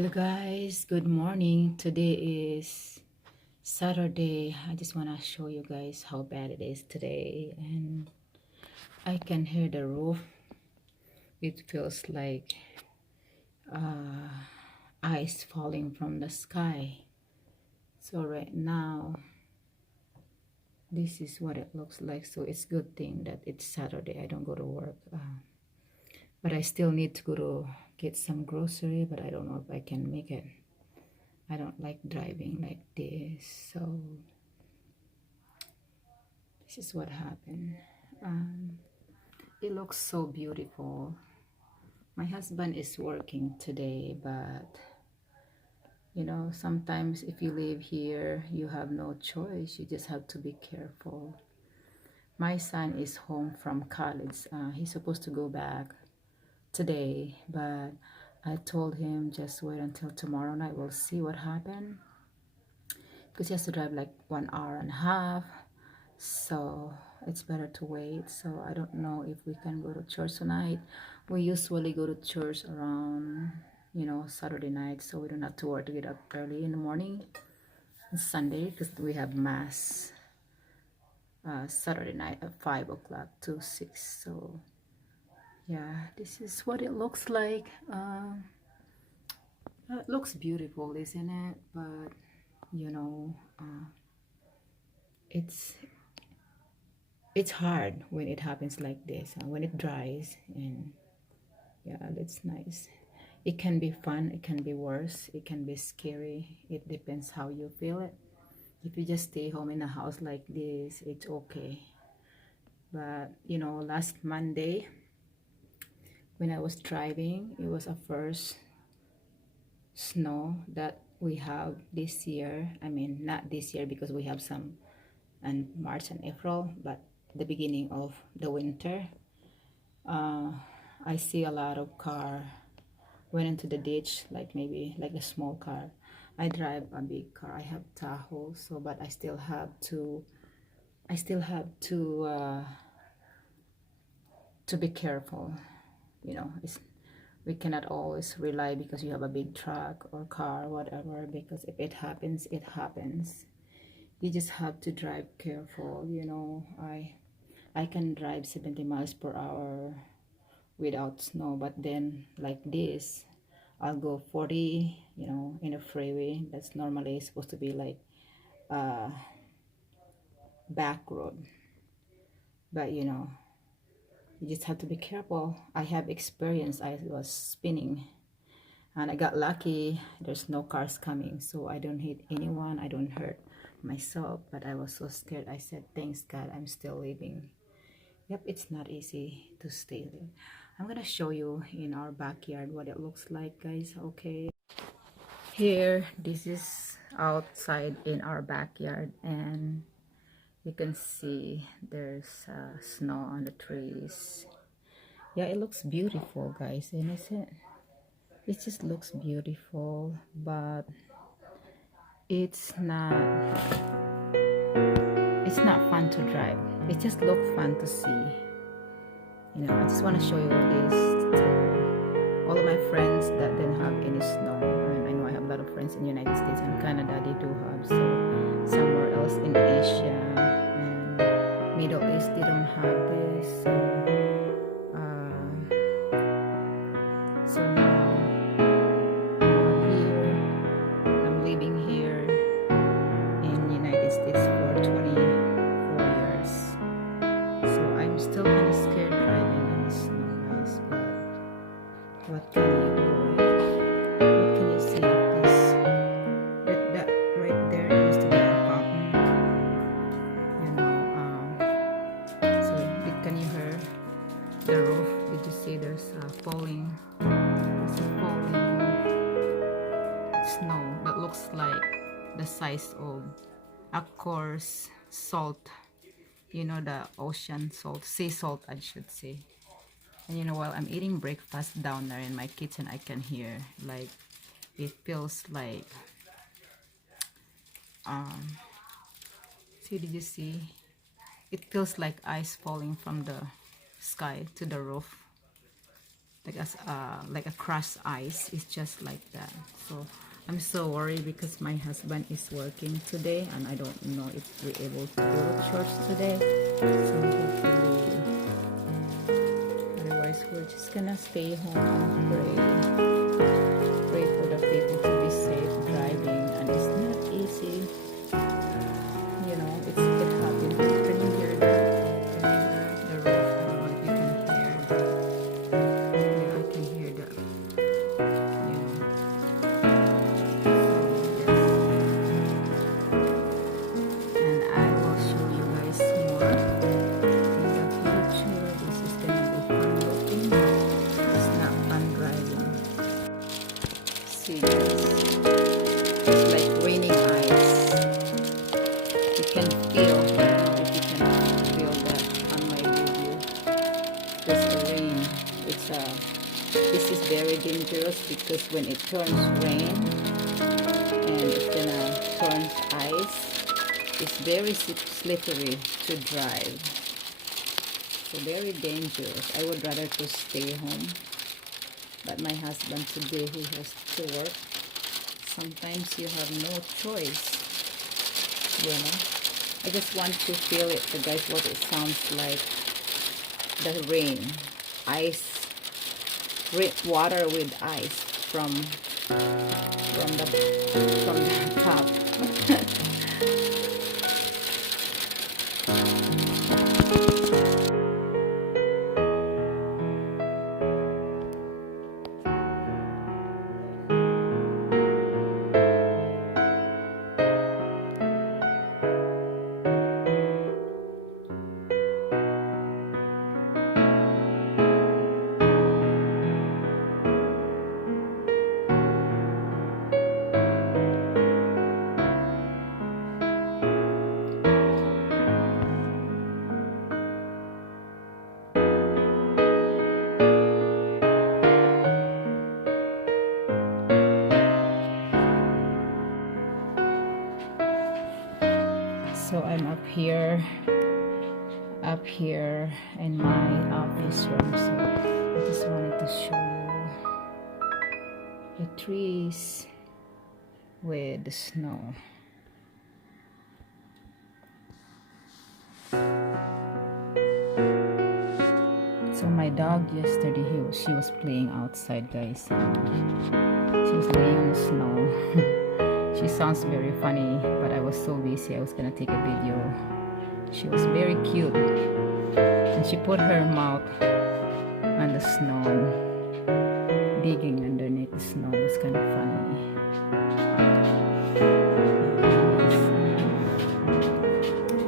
Hello guys, good morning. Today is Saturday. I just want to show you guys how bad it is today, and I can hear the roof. It feels like ice falling from the sky. So right now this is what it looks like. So it's good thing that it's Saturday. I don't go to work, but I still need to go to get some grocery, but I don't know if I can make it. I don't like driving like this, so this is what happened. um, it looks so beautiful. My husband is working today, but you know, sometimes if you live here you have no choice. You just have to be careful. My son is home from college. He's supposed to go back today, but I told him just wait until tomorrow night. We'll see what happened, because he has to drive like 1 hour and a half, so it's better to wait. So I don't know if we can go to church tonight. We usually go to church around, you know, Saturday night, so we don't have to work to get up early in the morning on Sunday, because we have mass Saturday night at 5 o'clock to 6. So yeah, this is what it looks like. It looks beautiful, isn't it? But you know, it's it's hard when it happens like this, when it dries. And yeah, that's nice. It can be fun, it can be worse, it can be scary. It depends how you feel it. If you just stay home in a house like this, it's okay. But you know, last Monday when I was driving, it was a first snow that we have this year. I mean, not this year because we have some in March and April, but the beginning of the winter. I see a lot of car went into the ditch, like maybe like a small car. I drive a big car. I have Tahoe, so but I still have to be careful. You know, we cannot always rely because you have a big truck or car, whatever, because if it happens, it happens. You just have to drive careful. You know, I can drive 70 miles per hour without snow, but then like this I'll go 40, you know, in a freeway that's normally supposed to be like a back road. But you know, you just have to be careful. I have experience. I was spinning and I got lucky. There's no cars coming, so I don't hit anyone, I don't hurt myself. But I was so scared. I said, thanks God, I'm still living. Yep, it's not easy to stay there. I'm gonna show you in our backyard what it looks like, guys. Okay, here, this is outside in our backyard, and you can see there's snow on the trees. Yeah, it looks beautiful, guys, isn't it? It just looks beautiful, but it's not fun to drive. It just looks fun to see. You know, I just want to show you this to all of my friends that didn't have any snow. I mean, I know I have a lot of friends in the United States and Canada, they do have. So somewhere else in Asia and Middle East, they don't have this. So now here, I'm living here in the United States for 24 years. So I'm still kind of scared driving in the snow, guys. But what can you do, right? What can you say? This that right there used to be a fountain. You know, so can you hear the roof? Did you see there's falling? There's a falling snow that looks like the size of a coarse salt. You know, the ocean salt, sea salt, I should say. And you know, while I'm eating breakfast down there in my kitchen, I can hear like it feels like see, did you see? It feels like ice falling from the sky to the roof. like a crushed ice. It's just like that. So I'm so worried because my husband is working today and I don't know if we're able to go to church today. So hopefully, otherwise we're just gonna stay home and pray for the people to be safe driving. And it's not easy, you know. It happens. Can you hear that? Can you hear the roof? I don't know if you can hear that. Yeah, I can hear that. You know. And I will show you guys more in the future. This is gonna be fun looking. It's not fun driving. See guys, it's like raining ice. You can feel, I don't know if you can feel that on my video. Just the rain. This is very dangerous because when it turns rain and it's gonna turn ice, it's very slippery to drive. So very dangerous. I would rather to stay home. But my husband today, he has to work. Sometimes you have no choice, you know. I just want to feel it, so guys, what it sounds like. The rain, ice, water with ice from the top. So I'm up here in my office room. So I just wanted to show you the trees with the snow. So my dog yesterday, she was playing outside, guys. She was laying on the snow. She sounds very funny, but I was so busy. I was gonna take a video. She was very cute, and she put her mouth on the snow, digging underneath the snow. It was kind of funny.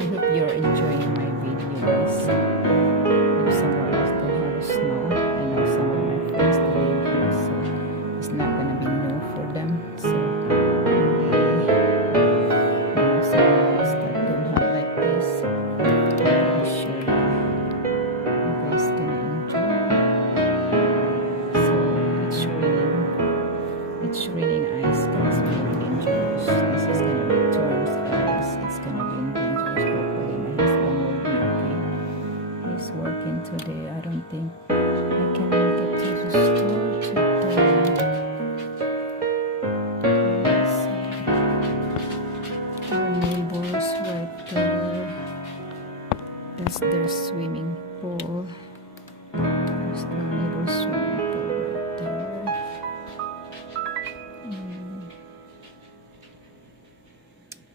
I hope you're enjoying my video, guys. If someone else don't have a snow, I know some of my friends that live here, so it's not gonna be new for them. So today, I don't think I can make it to the store today. Our neighbors right there. That's their swimming pool. There's the neighbor's swimming pool right there.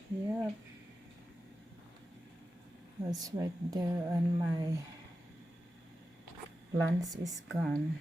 Yep. That's right there, and my lunch is gone.